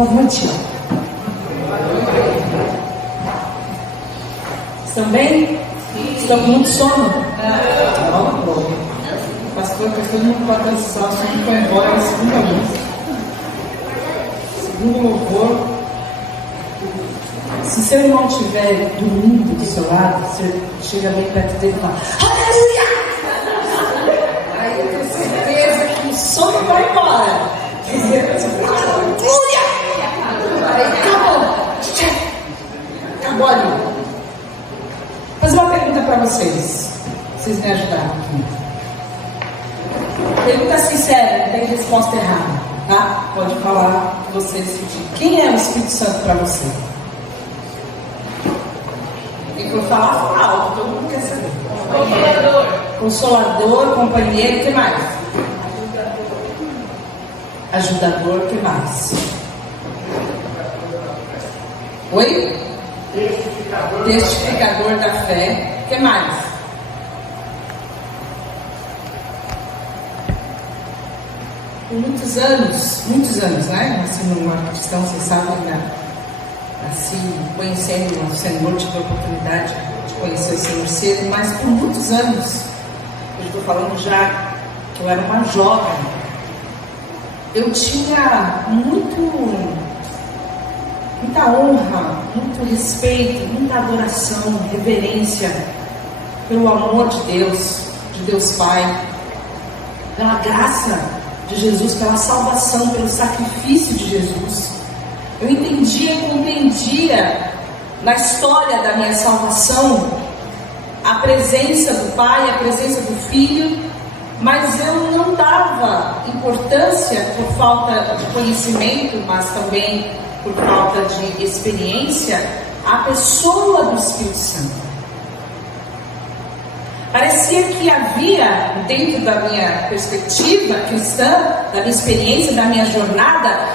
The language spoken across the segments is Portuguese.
Boa noite. Estão bem? Estão com muito sono? Pastor, que todo mundo pode dançar, só que foi embora na segunda música. Segundo louvor. Se seu irmão estiver dormindo do seu lado, você chega bem perto dele e fala: aleluia! Aí eu tenho certeza que o sono vai embora. Aleluia! Aí acabou ali. Vou fazer uma pergunta para vocês me ajudarem aqui. Pergunta sincera, não tem resposta errada, tá? Pode falar o que você decidir. Quem é o Espírito Santo para você? Tem que falar alto, todo mundo quer saber. Consolador, companheiro, o que mais? Ajudador, o que mais? Oi? Testificador da fé, o que mais? Por muitos anos, né? Nasci numa cristão, vocês sabem, né? Nasci conhecendo o Senhor, tive a oportunidade de conhecer o Senhor cedo, mas por muitos anos, eu estou falando já que eu era uma jovem, eu tinha muita honra, muito respeito, muita adoração, reverência pelo amor de Deus Pai, pela graça de Jesus, pela salvação, pelo sacrifício de Jesus. Eu entendia e compreendia na história da minha salvação a presença do Pai, a presença do Filho, mas eu não dava importância por falta de conhecimento, mas também por falta de experiência, à pessoa do Espírito Santo. Parecia que havia, dentro da minha perspectiva cristã, da minha experiência, da minha jornada,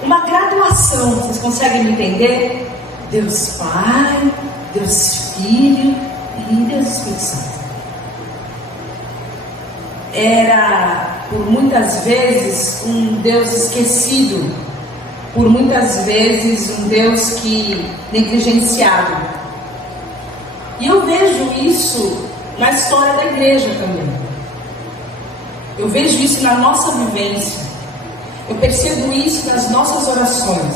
uma graduação. Vocês conseguem me entender? Deus Pai, Deus Filho e Deus Espírito Santo. Era, por muitas vezes, um Deus esquecido, por muitas vezes um Deus que negligenciado. E eu vejo isso na história da igreja também. Eu vejo isso na nossa vivência. Eu percebo isso nas nossas orações.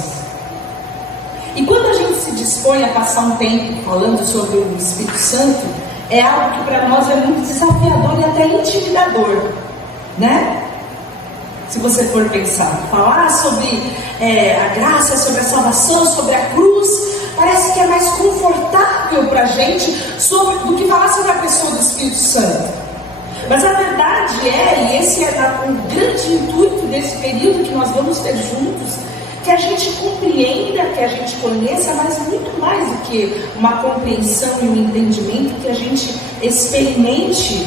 E quando a gente se dispõe a passar um tempo falando sobre o Espírito Santo, é algo que para nós é muito desafiador e até intimidador, né? Se você for pensar, falar sobre a graça, sobre a salvação, sobre a cruz, parece que é mais confortável para a gente do que falar sobre a pessoa do Espírito Santo. Mas a verdade e esse é o grande intuito desse período que nós vamos ter juntos, que a gente compreenda, que a gente conheça, mas muito mais do que uma compreensão e um entendimento, que a gente experimente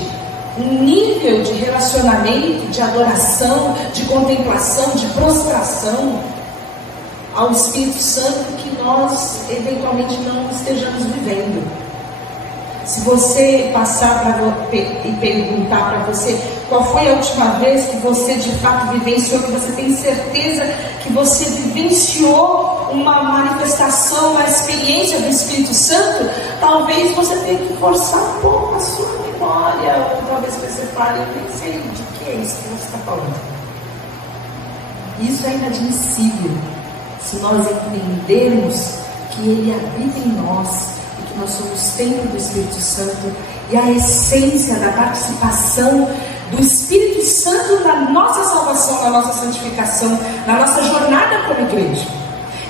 um nível de relacionamento, de adoração, de contemplação, de prostração ao Espírito Santo que nós eventualmente não estejamos vivendo. Se você passar e perguntar para você qual foi a última vez que você de fato vivenciou, que você tem certeza que você vivenciou uma manifestação, uma experiência do Espírito Santo, talvez você tenha que forçar um pouco a sua memória, ou talvez você fale: eu nem sei de que é isso que você está falando. Isso é inadmissível se nós entendermos que Ele habita em nós, nós somos templo do Espírito Santo, e a essência da participação do Espírito Santo na nossa salvação, na nossa santificação, na nossa jornada como igreja.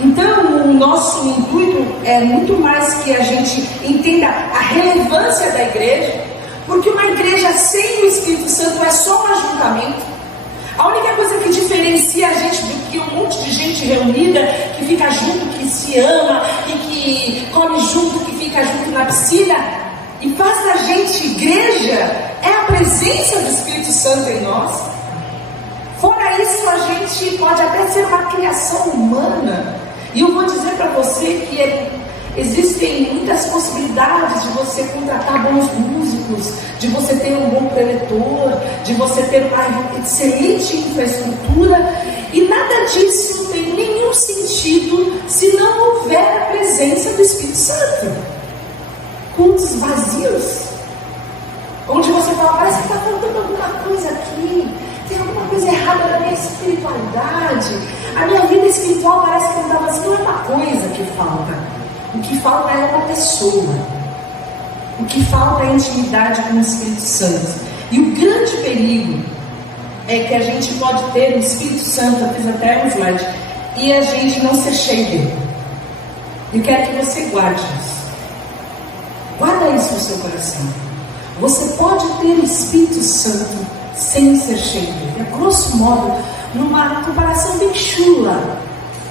Então, o nosso intuito é muito mais que a gente entenda a relevância da igreja, porque uma igreja sem o Espírito Santo é só um ajuntamento. A única coisa que diferencia a gente do que um monte de gente reunida, que fica junto, que se ama e que come junto, que fica junto na piscina e faz da gente igreja, é a presença do Espírito Santo em nós. Fora isso, a gente pode até ser uma criação humana, e eu vou dizer para você que existem muitas possibilidades de você contratar bons músicos, de você ter um bom preletor, de você ter uma excelente infraestrutura, e nada disso tem nenhum sentido se não houver a presença do Espírito Santo. Cultos vazios, onde você fala, parece que está faltando alguma coisa aqui, tem alguma coisa errada na minha espiritualidade, a minha vida espiritual parece que não está vazia. Não é uma coisa que falta, o que falta é uma pessoa, o que falta é a intimidade com o Espírito Santo. E o grande perigo é que a gente pode ter o Espírito Santo, eu fiz até um slide, e a gente não ser cheio dele. Eu quero que você guarde isso. Guarda isso no seu coração. Você pode ter o Espírito Santo sem ser cheio dele. A grosso modo, numa comparação bem chula,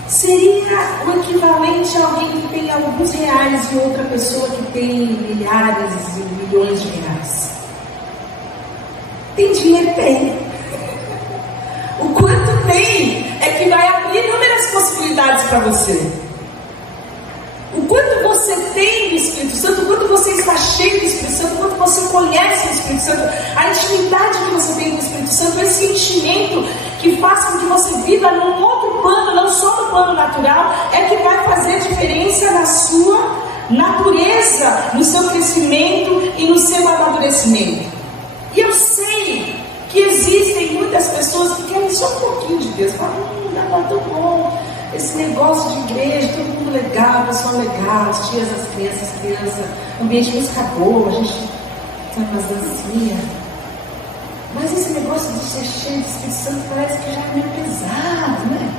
seria o equivalente a alguém que tem alguns reais e outra pessoa que tem milhares e milhões de reais. Tem dinheiro? Tem. O quanto tem é que vai abrir inúmeras possibilidades para você. O quanto você tem do Espírito Santo, o quanto você está cheio do Espírito Santo, o quanto você conhece o Espírito Santo, a intimidade que você tem com o Espírito Santo, esse sentimento que faz com que você viva num outro plano, não só no plano natural, é que vai fazer diferença na sua natureza, no seu crescimento e no seu amadurecimento. E eu sei que existem muitas pessoas que querem só um pouquinho de Deus. Falam, não, tão bom esse negócio de igreja, todo mundo legal, pessoal legal, as tias, as crianças, ambiente música boa, a gente tem umas dancinhas. Mas esse negócio de ser cheio do Espírito Santo parece que já é meio pesado, né?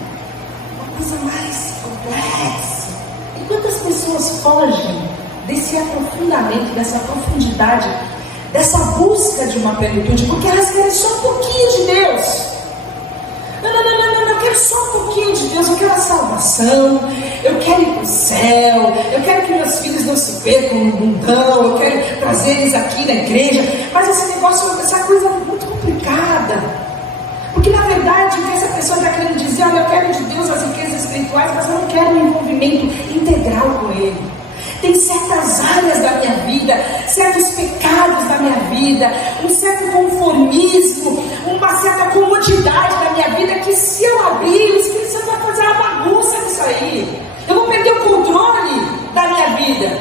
Uma coisa mais complexa. E quantas pessoas fogem desse aprofundamento, dessa profundidade, dessa busca de uma plenitude, porque elas querem só um pouquinho de Deus. Não, eu quero só um pouquinho de Deus, eu quero a salvação, eu quero ir para o céu, eu quero que meus filhos não se percam no mundão, eu quero trazer eles aqui na igreja, mas esse negócio, essa coisa é muito complicada, porque na verdade o que essa pessoa está querendo dizer, olha, eu quero de Deus as riquezas espirituais, mas eu não quero um envolvimento integral com Ele. Tem certas áreas da minha vida, certos pecados da minha vida, um certo conformismo, uma certa comodidade da minha vida, que se eu abrir, o Espírito Santo vai fazer uma bagunça nisso aí. Eu vou perder o controle da minha vida.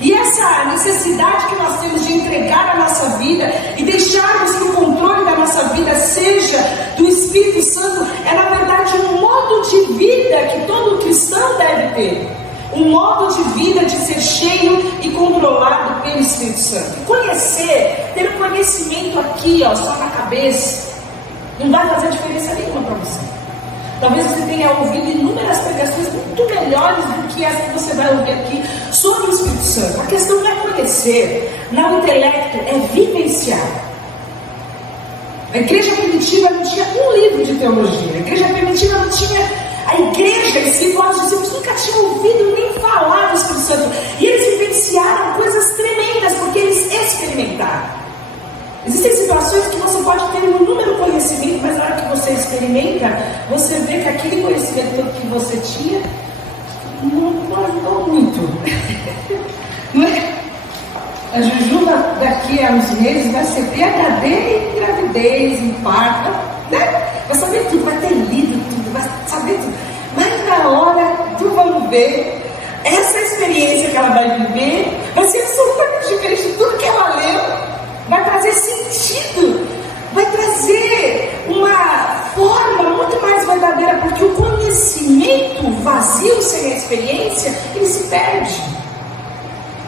E essa necessidade que nós temos de entregar a nossa vida e deixarmos que o controle da nossa vida seja do Espírito Santo, é na verdade um modo de vida que todo cristão deve ter. Um modo de vida de ser cheio e controlado pelo Espírito Santo. Conhecer, ter um conhecimento aqui, ó, só na cabeça, não vai fazer diferença nenhuma para você. Talvez você tenha ouvido inúmeras pregações muito melhores do que essa que você vai ouvir aqui sobre o Espírito Santo. A questão não é conhecer, não é intelecto, é vivenciar. A igreja primitiva não tinha um livro de teologia. A igreja primitiva não tinha... A igreja, os discípulos nunca tinham ouvido nem falar do Espírito Santo. E eles vivenciaram coisas tremendas, porque eles experimentaram. Existem situações que você pode ter um inúmero conhecimento, mas na hora que você experimenta, você vê que aquele conhecimento todo que você tinha não ajudou muito. Não é? A Jujuba daqui a uns meses vai ser PhD em gravidez, em parto, né? Vai saber tudo, vai ter lido tudo, vai saber tudo. Mas na hora do vamos ver, essa experiência que ela vai viver vai ser absolutamente diferente de tudo que ela leu. Vai trazer sentido, vai trazer uma forma muito mais verdadeira, porque o conhecimento vazio sem a experiência, ele se perde.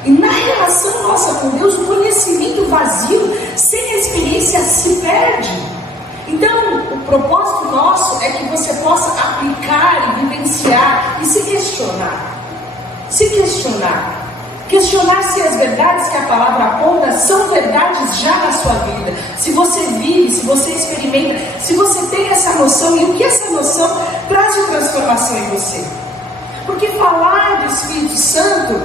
E na relação nossa com Deus, o conhecimento vazio sem a experiência se perde. Então, o propósito nosso é que você possa aplicar e vivenciar e se questionar. Se questionar. Questionar se as verdades que a palavra aponta são verdades já na sua vida. Se você vive, se você experimenta, se você tem essa noção e o que essa noção traz de transformação em você. Porque falar do Espírito Santo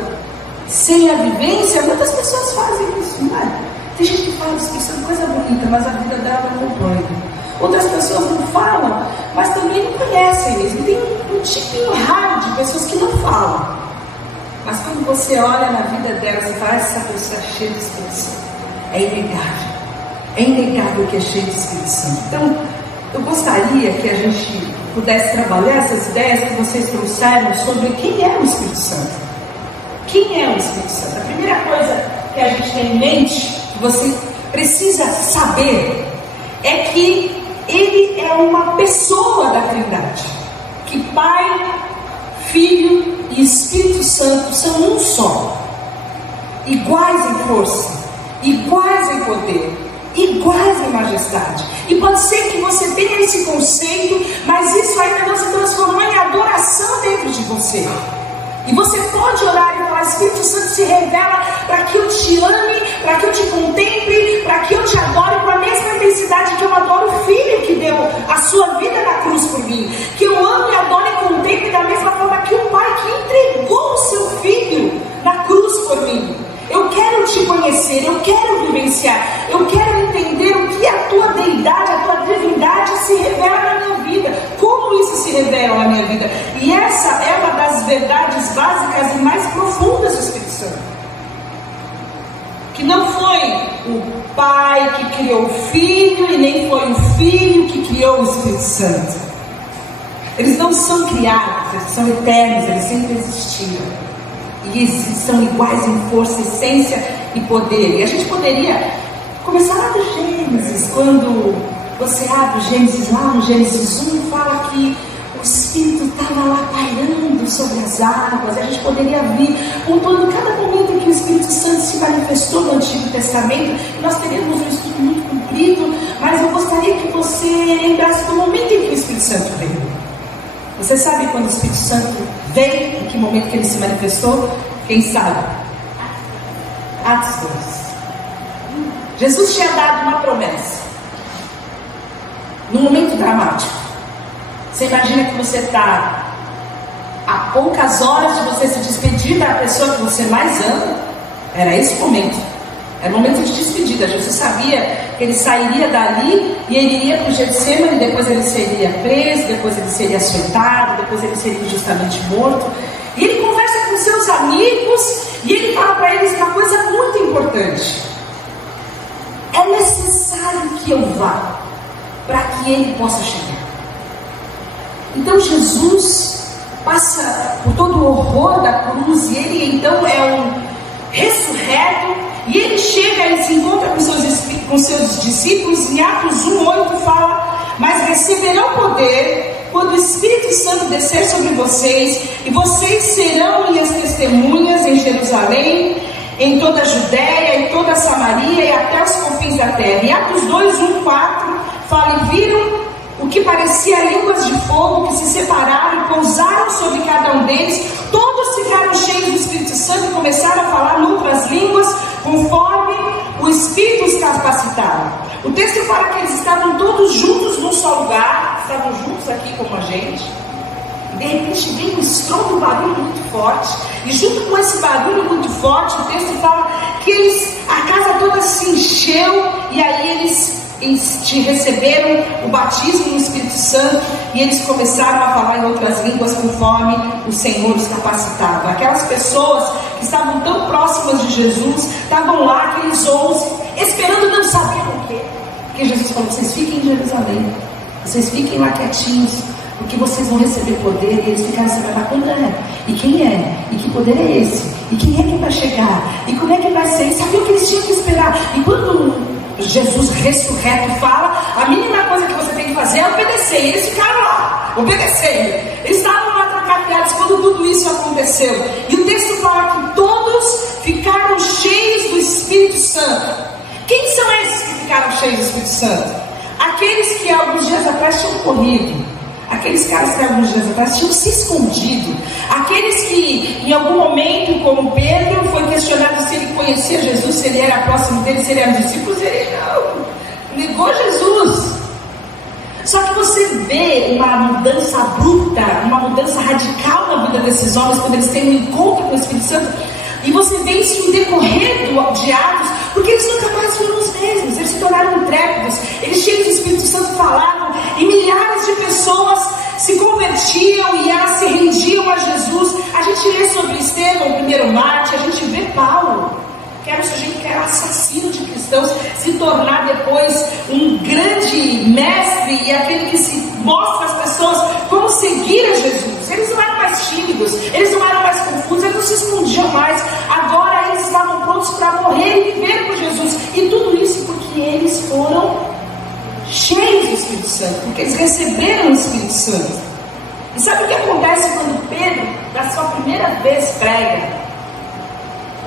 sem a vivência, muitas pessoas fazem isso, não é? Tem gente que fala do Espírito Santo, coisa bonita, mas a vida dela não acompanha. Outras pessoas não falam, mas também não conhecem mesmo. Tem um tipinho raro de pessoas que não falam. Mas quando você olha na vida delas e fala, essa pessoa é cheia de Espírito Santo. É inegável. É inegável que é cheia de Espírito Santo. Então, eu gostaria que a gente pudesse trabalhar essas ideias que vocês trouxeram sobre quem é o Espírito Santo. Quem é o Espírito Santo? A primeira coisa que a gente tem em mente, que você precisa saber, é que ele é uma pessoa da Trindade. Que Pai, Filho e Espírito Santo são um só. Iguais em força, iguais em poder, iguais em majestade. E pode ser que você tenha esse conceito, mas isso ainda não se transformou em adoração dentro de você. E você pode orar e falar: Espírito Santo, se revela para que eu te ame, para que eu te contemple, para que eu te adore com a mesma intensidade que eu adoro o Filho que deu a sua vida na cruz por mim. Que eu ame, adore e contemple da mesma forma que o Pai que entregou o seu Filho na cruz por mim. Eu quero te conhecer, eu quero vivenciar, eu quero entender o que a tua deidade, a tua divindade se revela na minha vida. Como isso se revela na minha vida? E essa é uma das verdades básicas e mais profundas do Espírito Santo. Que não foi o Pai que criou o Filho e nem foi o Filho que criou o Espírito Santo. Eles não são criados, eles são eternos, eles sempre existiram. E eles são iguais em força, essência e poder. E a gente poderia começar lá do Gênesis. Quando você abre o Gênesis, lá no Gênesis 1, fala que o Espírito estava lá pairando sobre as águas. A gente poderia vir contando cada momento em que o Espírito Santo se manifestou no Antigo Testamento. Nós teríamos um estudo muito comprido, mas eu gostaria que você lembrasse do momento em que o Espírito Santo veio. Você sabe quando o Espírito Santo veio? Em que momento que ele se manifestou? Quem sabe? Atos 2. Jesus tinha dado uma promessa num momento dramático. Você imagina que você está a poucas horas de você se despedir da pessoa que você mais ama? Era esse o momento. Era o momento de despedida. Jesus sabia que ele sairia dali e ele iria para o Getsemane, depois ele seria preso, depois ele seria açoitado, depois ele seria injustamente morto. E ele conversa com seus amigos e ele fala para eles uma coisa muito importante: é necessário que eu vá para que ele possa chegar. Então Jesus passa por todo o horror da cruz e ele então é um ressurreto. E ele chega e se encontra com seus discípulos. Em Atos 1:8 fala: mas receberão poder quando o Espírito Santo descer sobre vocês, e vocês serão minhas testemunhas em Jerusalém, em toda a Judéia, em toda a Samaria e até os confins da terra. Em Atos 2:1-4 fala: e viram o que parecia línguas de fogo que se separaram e pousaram sobre cada um deles. Todos ficaram cheios do Espírito Santo e começaram a falar em outras línguas, conforme o Espírito os capacitava. O texto fala que eles estavam todos juntos num só lugar, estavam juntos aqui como a gente. E de repente veio um estrondo, um barulho muito forte. E junto com esse barulho muito forte, o texto fala que a casa toda se encheu. E aí eles receberam o batismo no Espírito Santo e eles começaram a falar em outras línguas conforme o Senhor os capacitava. Aquelas pessoas que estavam tão próximas de Jesus, estavam lá, aqueles 11, esperando, não sabiam o quê. Porque Jesus falou: vocês fiquem em Jerusalém, vocês fiquem lá quietinhos, porque vocês vão receber poder. E eles ficaram sabendo: mas quando é? E quem é? E que poder é esse? E quem é que vai chegar? E como é que vai ser? E sabiam que eles tinham que esperar. E quando Jesus ressurreto fala, a mínima coisa que você tem que fazer é obedecer. E eles ficaram lá, obedecendo. Eles estavam lá trancafiados quando tudo isso aconteceu. E o texto fala que todos ficaram cheios do Espírito Santo. Quem são esses que ficaram cheios do Espírito Santo? Aqueles que alguns dias atrás tinham corrido. Aqueles caras que alguns dias atrás tinham se escondido. Aqueles que em algum momento, como Pedro, foi questionado se ele conhecia Jesus, se ele era próximo dele, se ele era discípulo. Ele não, negou Jesus. Só que você vê uma mudança abrupta, uma mudança radical na vida desses homens quando eles têm um encontro com o Espírito Santo. E você vê isso no decorrer de Atos, porque eles nunca mais foram os mesmos. Eles se tornaram intrépidos, eles cheios do Espírito Santo falavam, e milhares de pessoas se convertiam e elas se rendiam a Jesus. A gente lê sobre Estevão, o primeiro mártir, a gente vê Paulo, que era um sujeito que era assassino de cristãos, se tornar depois um grande mestre e aquele que se mostra às pessoas como seguir a Jesus. Eles não eram mais tímidos, eles não eram mais confusos, eles não se escondiam mais. Agora eles estavam prontos para morrer e viver por Jesus. E tudo isso porque eles foram cheios do Espírito Santo, porque eles receberam o Espírito Santo. E sabe o que acontece quando Pedro, na sua primeira vez, prega?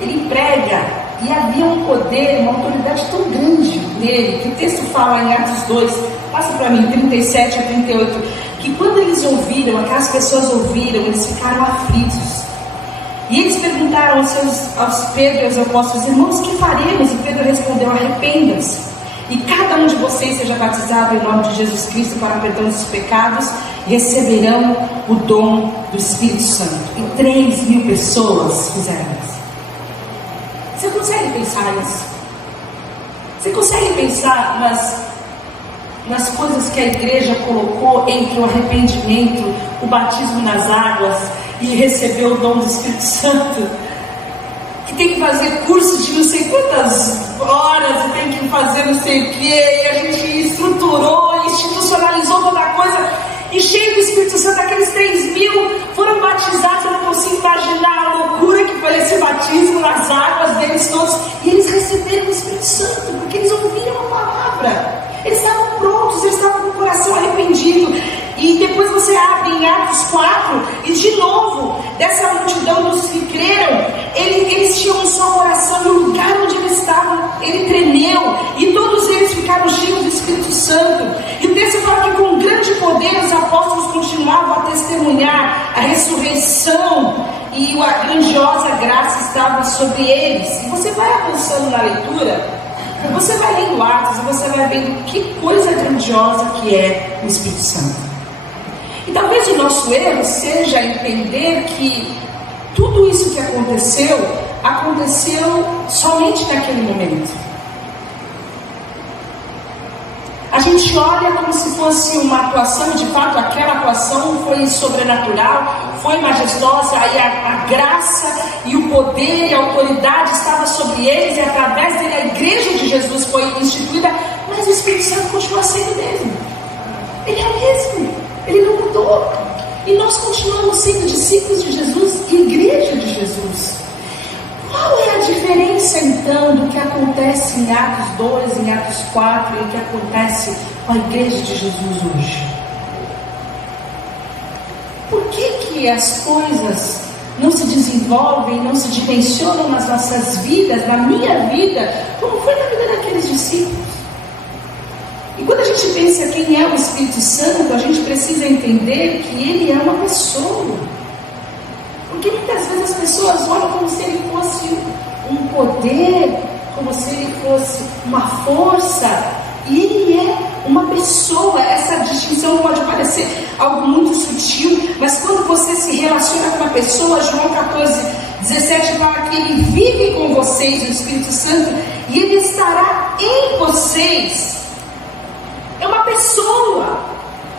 Ele prega e havia um poder, uma autoridade tão grande nele, que o texto fala em Atos 2, passa para mim, 37 a 38, que quando eles ouviram, aquelas pessoas ouviram, eles ficaram aflitos. E eles perguntaram aos Pedro e aos apóstolos: irmãos, que faremos? E Pedro respondeu: arrependam-se, e cada um de vocês seja batizado em nome de Jesus Cristo para perdão dos pecados, e receberão o dom do Espírito Santo. E 3.000 pessoas fizeram isso. Você consegue pensar nisso? Você consegue pensar nas coisas que a igreja colocou entre o arrependimento, o batismo nas águas e receber o dom do Espírito Santo? Que tem que fazer curso de não sei quantas horas, e tem que fazer não sei o que, e a gente estruturou, institucionalizou toda a coisa, e cheio do Espírito Santo, aqueles 3.000 foram batizados. Eu não consigo imaginar a loucura que foi esse batismo nas águas deles todos, e eles receberam o Espírito Santo, porque eles ouviram a palavra, eles estavam prontos, eles estavam com o coração arrependido. E depois você abre em Atos 4, e de novo, dessa multidão dos que creram, eles tinham um só coração, e o lugar onde eles estavam, ele tremeu, e todos eles ficaram cheios do Espírito Santo. E o texto fala que com grande poder os apóstolos continuavam a testemunhar a ressurreição, e a grandiosa graça estava sobre eles. E você vai avançando na leitura, você vai lendo Atos, e você vai vendo que coisa grandiosa que é o Espírito Santo. E talvez o nosso erro seja entender que tudo isso que aconteceu somente naquele momento. A gente olha como se fosse uma atuação, e de fato aquela atuação foi sobrenatural, foi majestosa, aí a graça e o poder e a autoridade estava sobre eles, e através dele a igreja de Jesus foi instituída, mas o Espírito Santo continua sendo mesmo. Ele é o mesmo, ele não mudou, e nós continuamos sendo discípulos de Jesus e igreja de Jesus. Qual é a diferença então do que acontece em Atos 2, em Atos 4 e o que acontece com a igreja de Jesus hoje? Por que as coisas não se desenvolvem, não se dimensionam nas nossas vidas, na minha vida, como foi na vida daqueles discípulos? E quando a gente pensa quem é o Espírito Santo, a gente precisa entender que ele é uma pessoa. Porque muitas vezes as pessoas olham como se ele fosse um poder, como se ele fosse uma força, e ele é uma pessoa. Essa distinção pode parecer algo muito sutil, mas quando você se relaciona com uma pessoa, João 14:17 fala que ele vive com vocês, o Espírito Santo, e ele estará em vocês. É uma pessoa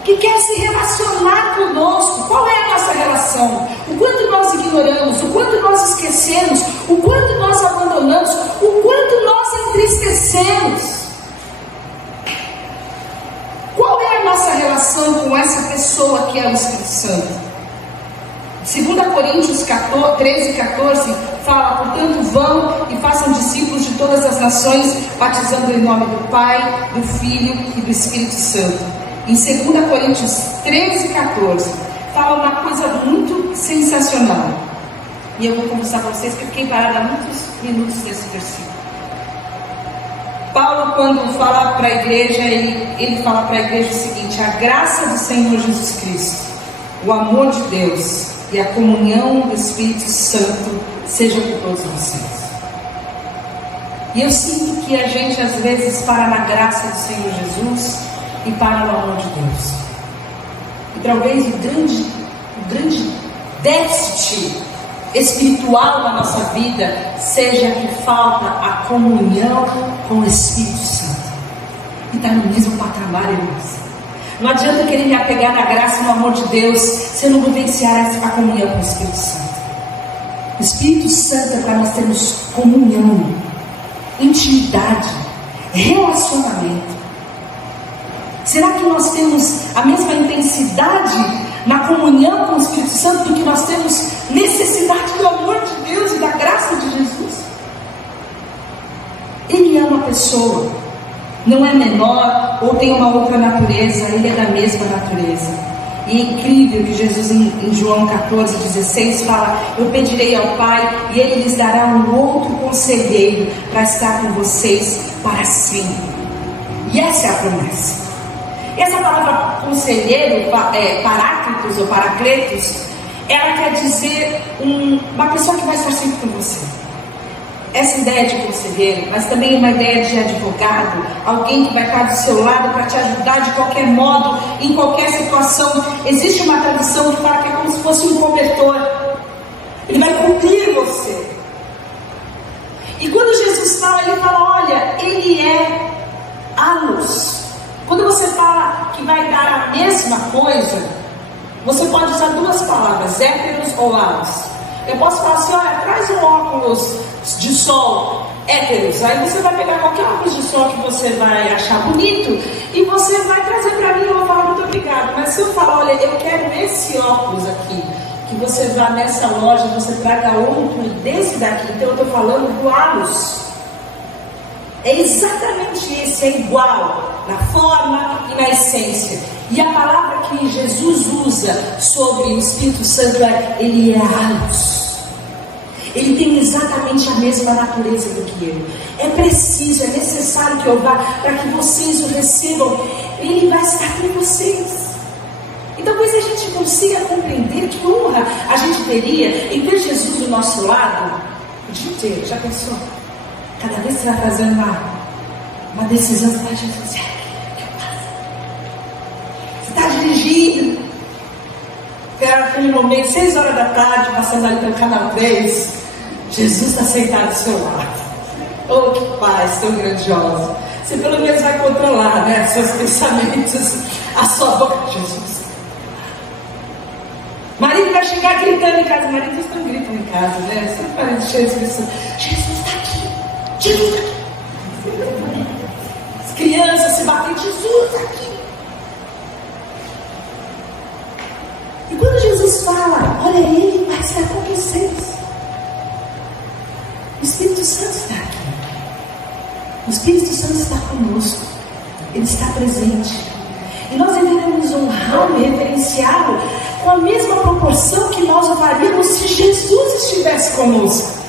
que quer se relacionar conosco. Qual é a nossa relação? O quanto nós ignoramos, o quanto nós esquecemos, o quanto nós abandonamos, o quanto nós entristecemos. Qual é a nossa relação com essa pessoa que é o Espírito Santo? 2 Coríntios 13:14 fala: portanto vão e façam discípulos de todas as nações, batizando em nome do Pai, do Filho e do Espírito Santo. Em 2 Coríntios 13:14 fala uma coisa muito sensacional, e eu vou conversar com vocês, que eu fiquei parada há muitos minutos nesse versículo. Paulo, quando fala para a igreja, ele fala para a igreja o seguinte: a graça do Senhor Jesus Cristo, o amor de Deus e a comunhão do Espírito Santo seja com todos vocês. E eu sinto que a gente às vezes para na graça do Senhor Jesus e para no amor de Deus. E talvez o grande déficit espiritual na nossa vida seja que falta a comunhão com o Espírito Santo. E está no mesmo patamar, irmãos. Não adianta querer me apegar na graça e no amor de Deus se eu não vivenciar a comunhão com o Espírito Santo. O Espírito Santo é para nós termos comunhão, intimidade, relacionamento. Será que nós temos a mesma intensidade na comunhão com o Espírito Santo do que nós temos necessidade do amor de Deus e da graça de Jesus? Ele é uma pessoa, não é menor ou tem uma outra natureza, ele é da mesma natureza. E é incrível que Jesus em João 14,16 fala: eu pedirei ao Pai e Ele lhes dará um outro conselheiro para estar com vocês para sempre. E essa é a promessa. Essa palavra conselheiro, paráclitos ou paracletos, ela quer dizer uma pessoa que vai estar sempre com você. Essa ideia de conselheiro, mas também uma ideia de advogado, alguém que vai estar do seu lado para te ajudar de qualquer modo, em qualquer situação. Existe uma tradição que fala que é como se fosse um cobertor. Ele vai cobrir você. E quando Jesus fala, ele fala: olha, ele é a luz. Quando você fala que vai dar a mesma coisa, você pode usar duas palavras, héteros ou alos. Eu posso falar assim: olha, traz um óculos de sol, héteros. Aí você vai pegar qualquer óculos de sol que você vai achar bonito e você vai trazer para mim e eu vou falar muito obrigado. Mas se eu falar: olha, eu quero esse óculos aqui, que você vá nessa loja, você traga outro desse daqui. Então eu estou falando do alos. É exatamente esse, é igual na forma e na essência. E a palavra que Jesus usa sobre o Espírito Santo é: ele é a luz. Ele tem exatamente a mesma natureza do que eu. É preciso, é necessário que eu vá para que vocês o recebam. Ele vai estar com vocês. E talvez a gente consiga compreender que honra a gente teria em ter Jesus do nosso lado o dia inteiro. Já pensou? Cada vez que você vai fazer uma decisão, você vai dizer: o que eu faço? Você está dirigindo, era aquele momento, 6 horas da tarde, passando ali pelo canal 3, Jesus está sentado do seu lado. Oh, que paz tão grandiosa. Você pelo menos vai controlar, né, seus pensamentos, a sua boca. Jesus. Marido vai chegar gritando em casa. Maridos estão gritando em casa, né? Você para de Jesus está aqui. Jesus está aqui. As crianças se batem: Jesus está aqui. E quando Jesus fala: olha, ele vai estar com vocês, o Espírito Santo está aqui. O Espírito Santo está conosco. Ele está presente. E nós devemos honrá-lo e reverenciá-lo com a mesma proporção que nós o faríamos se Jesus estivesse conosco.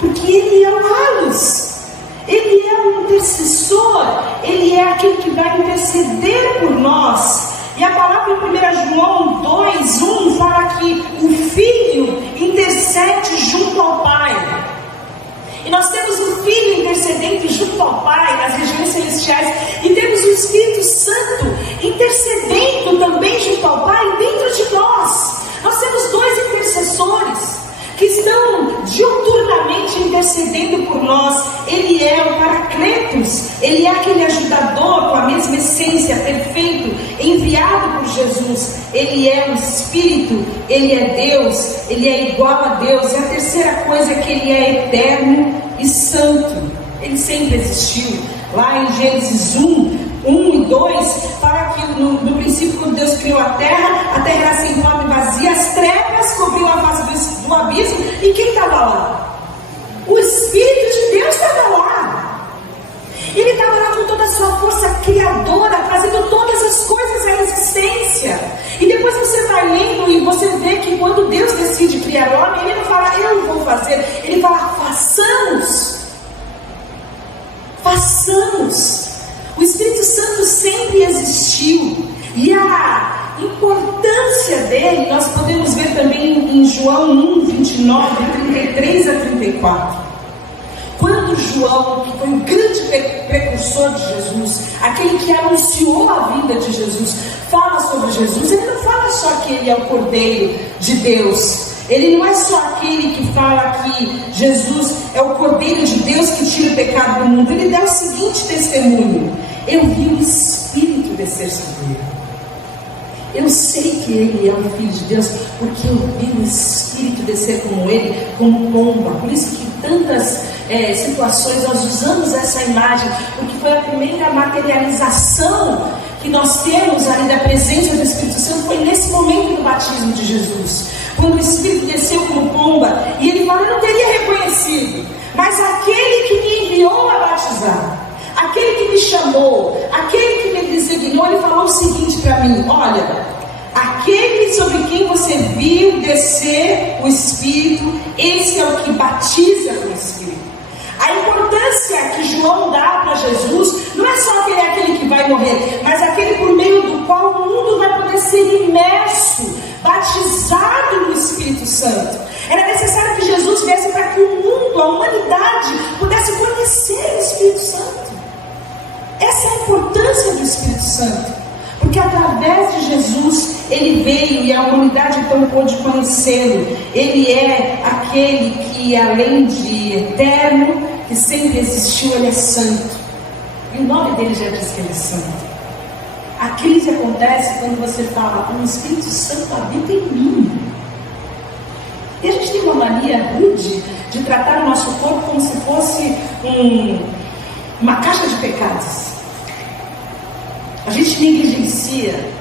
Porque ele é o alos. Ele é o intercessor. Ele é aquele que vai interceder por nós. E a palavra em 1 João 2:1 fala que o Filho intercede junto ao Pai. E nós temos um Filho intercedente junto ao Pai nas regiões celestiais. E temos o Espírito Santo intercedendo também junto ao Pai dentro de nós. Nós temos 2 intercessores que estão diuturnamente intercedendo por nós. Ele é o Paracletos, ele é aquele ajudador com a mesma essência, perfeito, enviado por Jesus. Ele é o Espírito, ele é Deus, ele é igual a Deus. E a terceira coisa é que ele é eterno e santo. Ele sempre existiu. Lá em Gênesis 1 e 2, fala que no princípio, quando Deus criou a terra era sem forma e vazia, as trevas cobriam a face do abismo, e quem estava lá? O Espírito de Deus estava lá. Ele estava lá com toda a sua força criadora, trazendo todas as coisas à existência. E depois você vai lendo e você vê que quando Deus decide criar o homem, ele não fala: eu vou fazer, ele fala: façamos. Façamos. O Espírito Santo sempre existiu. E a importância dele nós podemos ver também em João 1:29, 33 a 34. Quando João, que foi o grande precursor de Jesus, aquele que anunciou a vida de Jesus, fala sobre Jesus, ele não fala só que ele é o Cordeiro de Deus. Ele não é só aquele que fala que Jesus é o Cordeiro de Deus que tira o pecado do mundo. Ele dá o seguinte testemunho: eu vi o Espírito descer sobre ele. Eu sei que ele é o Filho de Deus, porque eu vi o Espírito descer como ele, como pomba. Por isso que tantas situações nós usamos essa imagem, porque foi a primeira materialização que nós temos ali da presença do Espírito Santo, foi nesse momento do batismo de Jesus, quando o Espírito desceu como pomba, e ele falou: eu não teria reconhecido, mas aquele que me enviou a batizar, aquele que me chamou, aquele que me designou, ele falou o seguinte para mim: olha, aquele sobre quem você viu descer o Espírito, esse é o que batiza com o Espírito. A importância que João dá para Jesus não é só que ele é aquele que vai morrer, mas aquele por meio do qual o mundo vai poder ser imerso, batizado no Espírito Santo. Era necessário que Jesus viesse para que o mundo, a humanidade, pudesse conhecer o Espírito Santo. Essa é a importância do Espírito Santo, porque através de Jesus ele veio e a humanidade então pôde conhecê-lo. Ele é aquele que, além de eterno, que sempre existiu, ele é santo, e o nome dele já diz que ele é santo. A crise acontece quando você fala: o Espírito Santo habita em mim. E a gente tem uma mania rude de tratar o nosso corpo como se fosse uma caixa de pecados. A gente negligencia,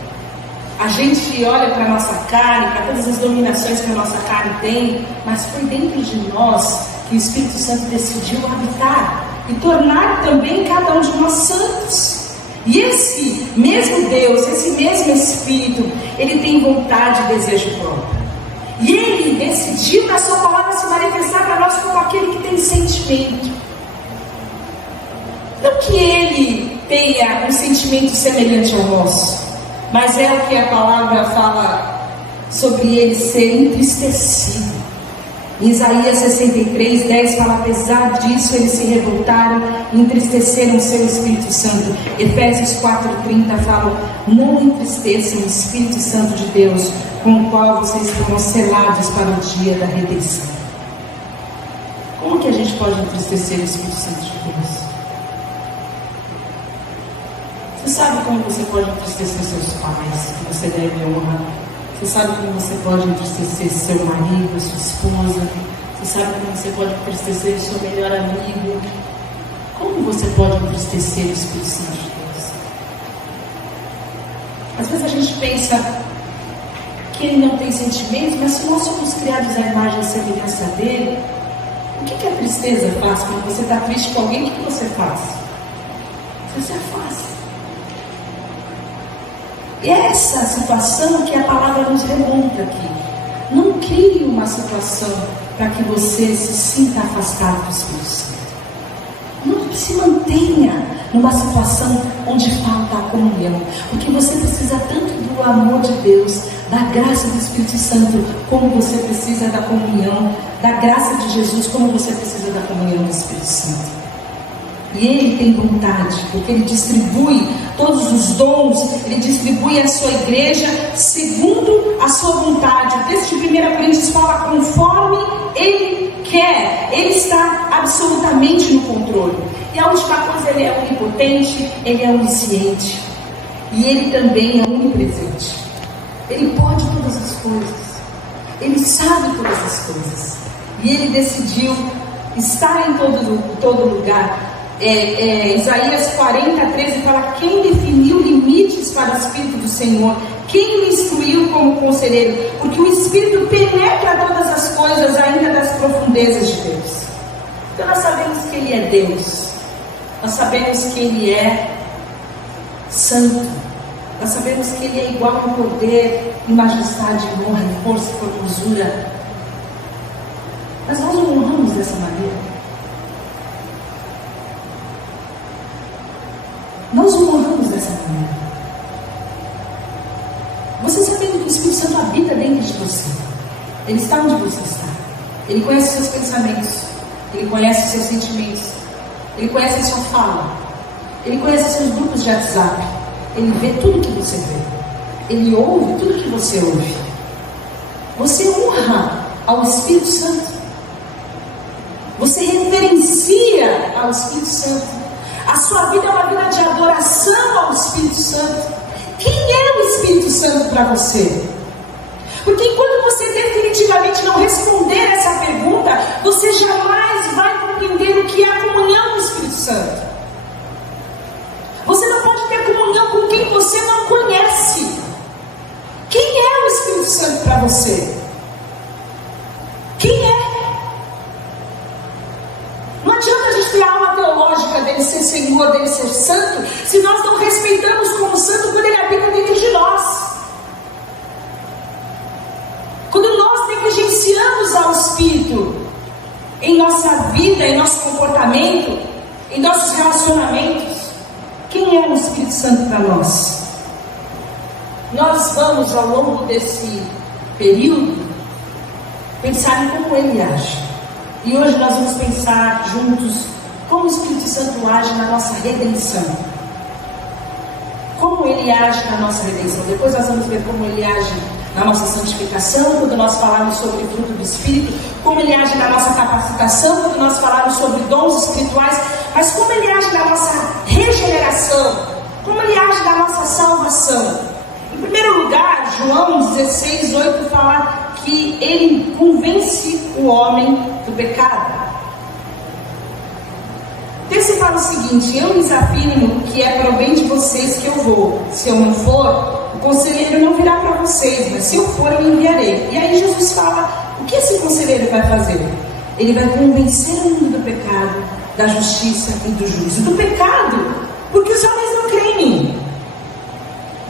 a gente olha para a nossa carne, para todas as dominações que a nossa carne tem, mas foi dentro de nós que o Espírito Santo decidiu habitar e tornar também cada um de nós santos. E esse mesmo Deus, esse mesmo Espírito, ele tem vontade e desejo próprio. E ele decidiu na sua palavra se manifestar para nós como aquele que tem sentimento. Não que ele tenha um sentimento semelhante ao nosso, mas é o que a palavra fala sobre ele ser entristecido. Em Isaías 63:10 fala: apesar disso eles se revoltaram e entristeceram o seu Espírito Santo. Efésios 4:30 fala: não entristeçam o Espírito Santo de Deus, com o qual vocês foram selados para o dia da redenção. Como que a gente pode entristecer o Espírito Santo de Deus? Você sabe como você pode entristecer seus pais, que você deve honrar? Você sabe como você pode entristecer seu marido, sua esposa? Você sabe como você pode entristecer o seu melhor amigo? Como você pode entristecer o Espírito Santo de Deus? Às vezes a gente pensa que ele não tem sentimentos, mas se nós somos criados à imagem e semelhança dele, o que a tristeza faz? Quando você está triste com alguém, o que você faz? Você se afasta. E essa situação que a palavra nos remonta aqui. Não crie uma situação para que você se sinta afastado do Espírito Santo. Não se mantenha numa situação onde falta a comunhão, porque você precisa tanto do amor de Deus, da graça do Espírito Santo, como você precisa da comunhão, da graça de Jesus, como você precisa da comunhão do Espírito Santo. E ele tem vontade, porque ele distribui todos os dons, ele distribui a sua igreja segundo a sua vontade. O texto de 1 Coríntios fala: conforme ele quer, ele está absolutamente no controle. E a última coisa, ele é onipotente, ele é onisciente, e ele também é onipresente. Ele pode todas as coisas, ele sabe todas as coisas, e ele decidiu estar em todo lugar. Isaías 40:13 fala: quem definiu limites para o Espírito do Senhor? Quem o instruiu como conselheiro? Porque o Espírito penetra todas as coisas, ainda das profundezas de Deus. Então nós sabemos que ele é Deus, nós sabemos que ele é santo, nós sabemos que ele é igual em poder, em majestade, em honra, em força, em formosura. Mas nós não honramos dessa maneira. Nós o honramos dessa maneira. Você sabendo que o Espírito Santo habita dentro de você, ele está onde você está, ele conhece os seus pensamentos, ele conhece os seus sentimentos, ele conhece a sua fala, ele conhece os seus grupos de WhatsApp, ele vê tudo que você vê, ele ouve tudo que você ouve. Você honra ao Espírito Santo, você reverencia ao Espírito Santo. A sua vida é uma vida de adoração ao Espírito Santo. Quem é o Espírito Santo para você? Porque enquanto você definitivamente não responder essa pergunta, você jamais vai compreender o que é a comunhão do Espírito Santo. Você não pode ter comunhão com quem você não conhece. Quem é o Espírito Santo para você? Quem é? Não adianta a gente ter aula teológica dele ser Senhor, dele ser santo, se nós não respeitamos como santo quando ele habita dentro de nós. Quando nós negligenciamos ao Espírito em nossa vida, em nosso comportamento, em nossos relacionamentos, quem é o Espírito Santo para nós? Nós vamos, ao longo desse período, pensar em como ele age. E hoje nós vamos pensar juntos como o Espírito Santo age na nossa redenção. Como ele age na nossa redenção. Depois nós vamos ver como ele age na nossa santificação, quando nós falarmos sobre o fruto do Espírito, como ele age na nossa capacitação, quando nós falarmos sobre dons espirituais, mas como ele age na nossa regeneração, como ele age na nossa salvação. Em primeiro lugar, João 16:8 fala que ele convence o homem do pecado. O texto fala o seguinte: eu lhes afirmo que é para o bem de vocês que eu vou. Se eu não for, o conselheiro não virá para vocês, mas se eu for, eu enviarei. E aí Jesus fala, o que esse conselheiro vai fazer? Ele vai convencer o mundo do pecado, da justiça e do juízo. Do pecado, porque os homens não creem em mim.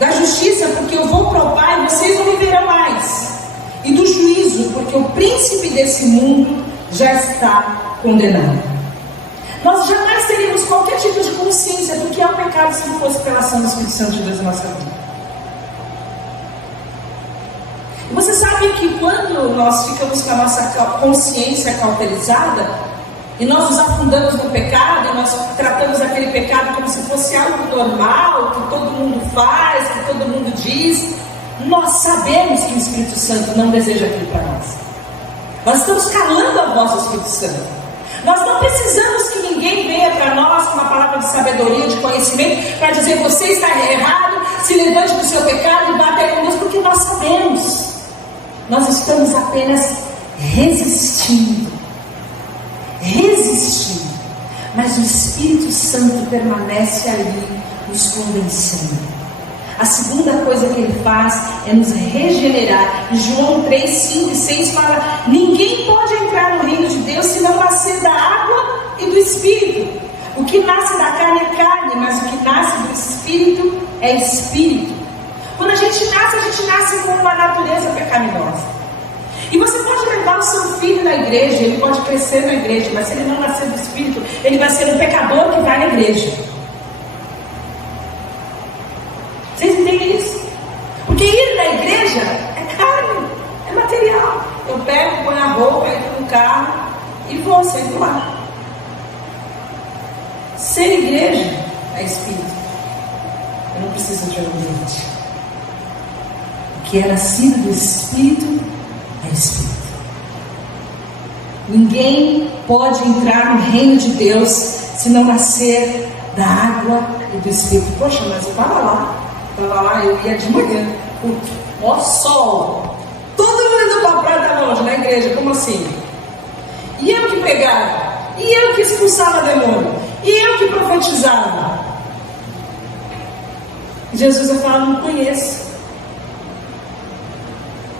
Da justiça, porque eu vou para o Pai e vocês não viverão mais. E do juízo, porque o príncipe desse mundo já está condenado. Nós jamais teríamos qualquer tipo de consciência do que é o pecado se não fosse pela ação do Espírito Santo de Deus na nossa vida. E você sabe que quando nós ficamos com a nossa consciência cauterizada e nós nos afundamos no pecado, e nós tratamos aquele pecado como se fosse algo normal, que todo mundo faz, que todo mundo diz, nós sabemos que o Espírito Santo não deseja aquilo para nós. Nós estamos calando a voz do Espírito Santo. Nós não precisamos que ninguém venha para nós com uma palavra de sabedoria, de conhecimento, para dizer você está errado, se levante do seu pecado e bata com Deus, porque nós sabemos. Nós estamos apenas resistindo. Mas o Espírito Santo permanece ali nos convencendo. A segunda coisa que ele faz é nos regenerar. Em João 3, 5 e 6 fala: ninguém pode entrar no reino de Deus se não nascer da água e do Espírito. O que nasce da carne é carne, mas o que nasce do Espírito é Espírito. Quando a gente nasce com uma natureza pecaminosa. E você pode levar o seu filho na igreja, ele pode crescer na igreja, mas se ele não nascer do Espírito, ele vai ser um pecador que vai na igreja. Vocês entendem isso? Porque ir na igreja é carne, é material. Eu pego, ponho a roupa, entro no carro e vou, sento lá. Ser igreja é Espírito. Eu não preciso de ambiente. O que é nascido do Espírito é Espírito. Ninguém pode entrar no reino de Deus se não nascer da água e do Espírito. Poxa, mas eu estava lá, eu ia de manhã, ó sol, todo mundo indo para a praia, estava longe, na igreja, como assim? E eu que pregava, e eu que expulsava demônio, e eu que profetizava. Jesus vai falar: não conheço.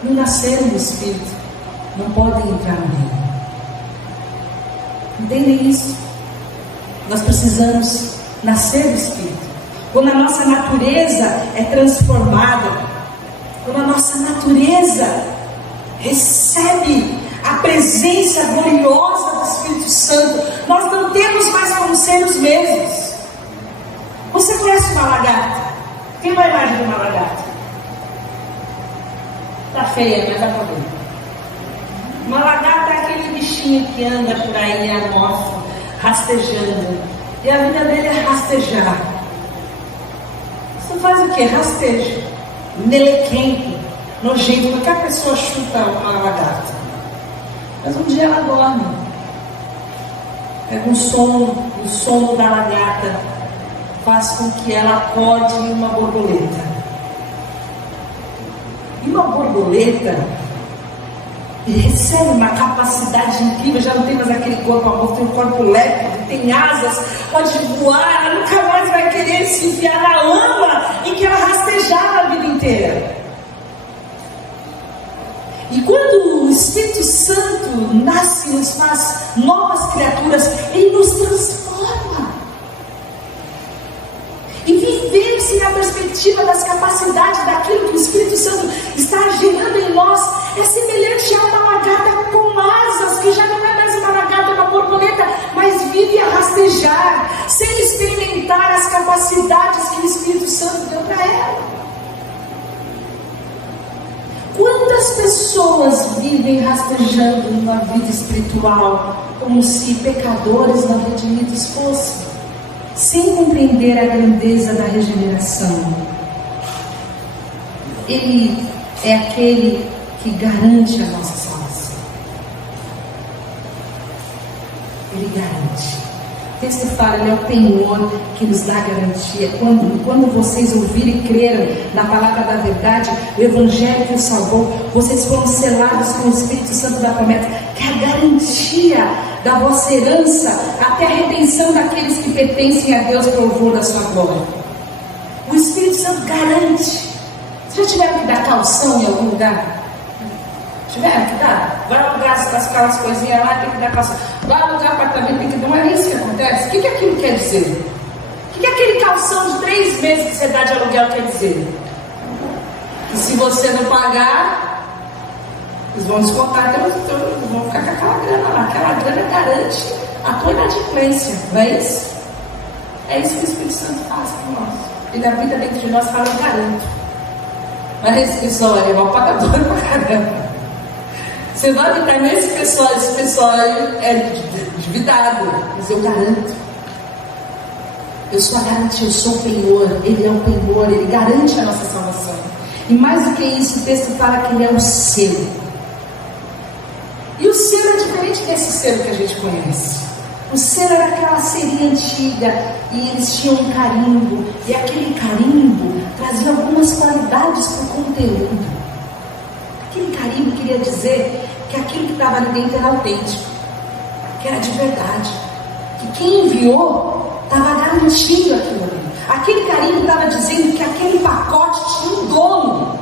Não nasceram do Espírito, não podem entrar no reino. Entendem isso? Nós precisamos nascer do Espírito. Quando a nossa natureza é transformada, quando a nossa natureza recebe a presença gloriosa do Espírito Santo, nós não temos mais como ser os mesmos. Você conhece uma lagarta? Quem vai imagem de uma lagarta? Está feia, mas dá para ver. Uma lagarta é aquele bichinho que anda por aí, amorfo, rastejando. E a vida dele é rastejar. Você faz o quê? Rasteja. Melequento, nojento. Qualquer pessoa chuta uma lagarta. Mas um dia ela dorme. Pega um sono, o sono da lagarta faz com que ela acorde uma borboleta. E uma borboleta recebe uma capacidade incrível, já não tem mais aquele corpo amorfo, tem um corpo leve, tem asas, pode voar, ela nunca mais vai querer se enfiar na lama em que ela rastejava a vida inteira. E quando o Espírito Santo nasce e nos faz novas criaturas, ele nos transforma. E viver-se na perspectiva das capacidades daquilo que o Espírito Santo está gerando em nós é semelhante a uma lagarta com asas, que já não é mais uma lagarta, uma borboleta, mas vive a rastejar, sem experimentar as capacidades que o Espírito Santo deu para ela. Quantas pessoas vivem rastejando numa vida espiritual como se pecadores não redimidos fossem, sem compreender a grandeza da regeneração? Ele é aquele que garante a nossa salvação. Ele garante. O texto fala, ele é o penhor que nos dá garantia. Quando vocês ouvirem e creram na palavra da verdade, o Evangelho que os salvou, vocês foram selados com o Espírito Santo da promessa, que é a garantia da vossa herança, até a redenção daqueles que pertencem a Deus para o louvor da sua glória. O Espírito Santo garante. Vocês já tiveram que dar calção em algum lugar? Tiveram que dar? Vai alugar aquelas coisinhas lá, tem que dar calção. Vai alugar apartamento, tem que dar. Não é isso que acontece? O que aquilo quer dizer? O que aquele calção de 3 meses que você dá de aluguel quer dizer? Que se você não pagar, eles vão descontar, então vão ficar com aquela grana lá. Aquela grana garante a tua inadimplência, não é isso? É isso que o Espírito Santo faz por nós. E na vida dentro de nós fala, eu garanto. Mas esse pessoal é mal pagador pra caramba. Você vai ficar nesse pessoal, esse pessoal é endividado, mas eu garanto. Eu sou a garantia, eu sou o penhor, ele é o penhor, ele garante a nossa salvação. E mais do que isso, o texto fala que ele é o selo. E o selo é diferente desse selo que a gente conhece. O selo era aquela serinha antiga e eles tinham um carimbo, e aquele carimbo trazia algumas qualidades para o conteúdo. Aquele carimbo queria dizer que aquilo que estava ali dentro era autêntico, que era de verdade, que quem enviou estava garantindo aquilo ali. Aquele carimbo estava dizendo que aquele pacote tinha um dono.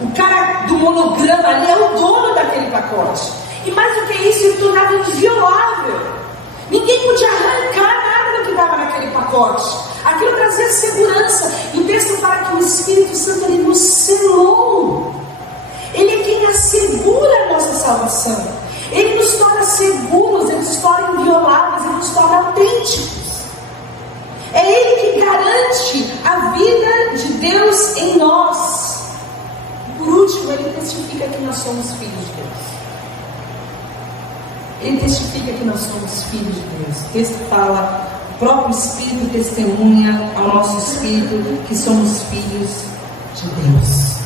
O cara do monograma ali é o dono daquele pacote. E mais do que isso, ele tornava inviolável. Ninguém podia arrancar nada do que estava naquele pacote. Aquilo trazia segurança. E o texto fala que o Espírito Santo ele nos selou. Ele é quem assegura a nossa salvação. Ele nos torna seguros, ele nos torna invioláveis, ele nos torna autênticos. É Ele que garante a vida de Deus em nós. Por último, Ele testifica que nós somos filhos de Deus. Ele testifica que nós somos filhos de Deus. O texto fala, o próprio Espírito testemunha ao nosso Espírito que somos filhos de Deus.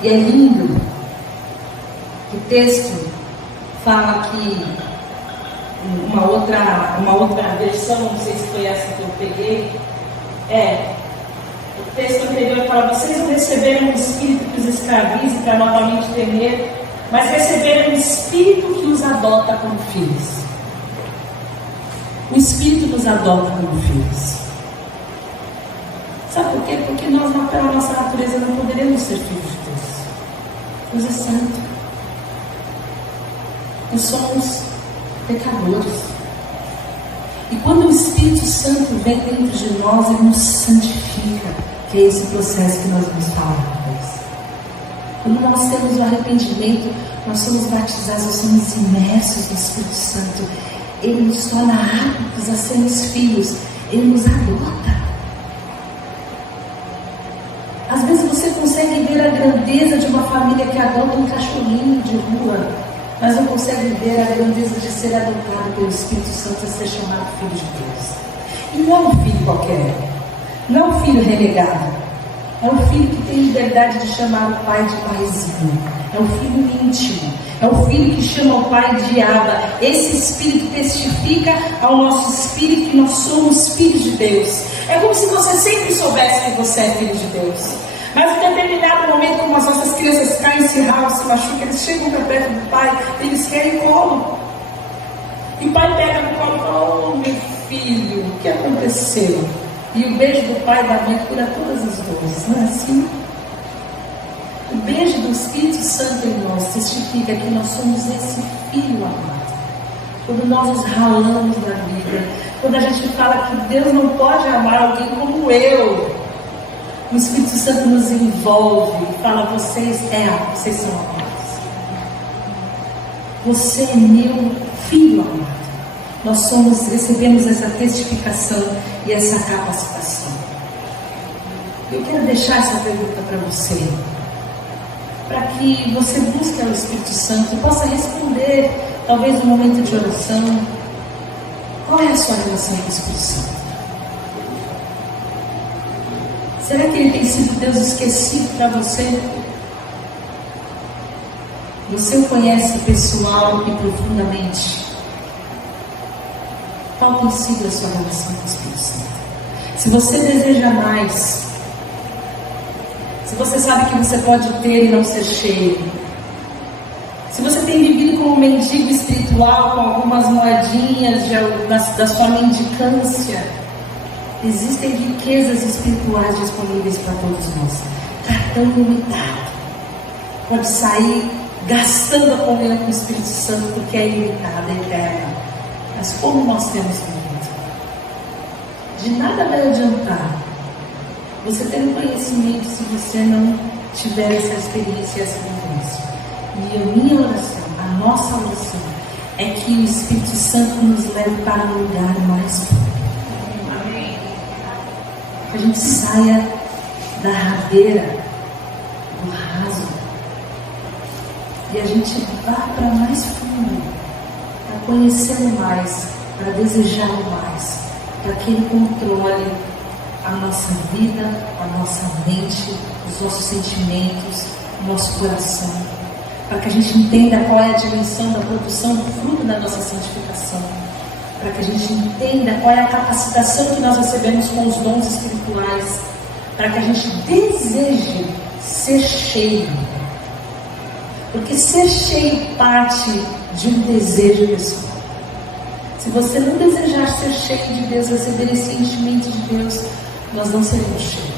E é lindo que o texto fala que uma outra versão, não sei se foi essa que eu peguei, o texto anterior fala, vocês não receberam um Espírito que os escravize para novamente temer, mas receberam um Espírito que os adota como filhos. O Espírito nos adota como filhos. Sabe por quê? Porque nós, pela nossa natureza, não poderemos ser filhos de Deus. Deus é santo. Nós somos pecadores. E quando o Espírito Santo vem dentro de nós, Ele nos santifica, que é esse processo que nós vamos falar depois. Quando nós temos o arrependimento, nós somos batizados, nós somos imersos no Espírito Santo. Ele nos torna aptos a sermos filhos. Ele nos adota. Às vezes você consegue ver a grandeza de uma família que adota um cachorrinho de rua, mas não consegue ver a grandeza de ser adotado pelo Espírito Santo e ser chamado filho de Deus. E não é um filho qualquer, não é um filho renegado, é um filho que tem liberdade de chamar o pai de paizinho, é um filho íntimo, é um filho que chama o pai de Abba. Esse Espírito testifica ao nosso espírito que nós somos filhos de Deus. É como se você sempre soubesse que você é filho de Deus. Mas em determinado momento, como as nossas crianças caem, se ralam, se machucam, eles chegam para perto do pai, eles querem colo. E o pai pega no colo e fala: oh, meu filho, o que aconteceu? E o beijo do pai e da mãe cura todas as dores, não é assim? O beijo do Espírito Santo em nós testifica que nós somos esse filho amado. Quando nós nos ralamos na vida, quando a gente fala que Deus não pode amar alguém como eu, o Espírito Santo nos envolve e fala: vocês são amados. Você é meu filho amado. Nós recebemos essa testificação e essa capacitação. Eu quero deixar essa pergunta para você, para que você busque ao Espírito Santo e possa responder, talvez no momento de oração. Qual é a sua relação com o Espírito Santo? Será que ele tem sido Deus esquecido para você? Você o conhece pessoal e profundamente? Qual tem sido a sua relação com o Espírito Santo? Se você deseja mais, se você sabe que você pode ter e não ser cheio, se você tem vivido como um mendigo espiritual, com algumas moedinhas da sua mendicância, existem riquezas espirituais disponíveis para todos nós. Está tão limitado. Pode sair gastando a comunhão com o Espírito Santo, porque é ilimitada, é eterna. Mas como nós temos vivido? De nada vai adiantar você ter um conhecimento se você não tiver essa experiência e essa vivência. E a minha oração, a nossa oração, é que o Espírito Santo nos leve para um lugar mais fundo. Amém. Que a gente saia da rabeira, do raso, e a gente vá para mais fundo, para conhecê-lo mais, para desejá-lo mais, para que ele controle a nossa vida, a nossa mente, os nossos sentimentos, o nosso coração, para que a gente entenda qual é a dimensão da produção do fruto da nossa santificação, para que a gente entenda qual é a capacitação que nós recebemos com os dons espirituais, para que a gente deseje ser cheio, porque ser cheio parte de um desejo pessoal. Se você não desejar ser cheio de Deus, receber esse enchimento de Deus, nós não seremos cheios.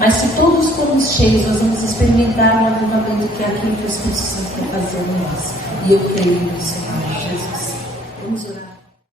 Mas se todos formos cheios, nós vamos experimentar o avivamento, que é aquilo que o Espírito Santo quer fazer em nós. E eu creio no Senhor Jesus. Vamos orar.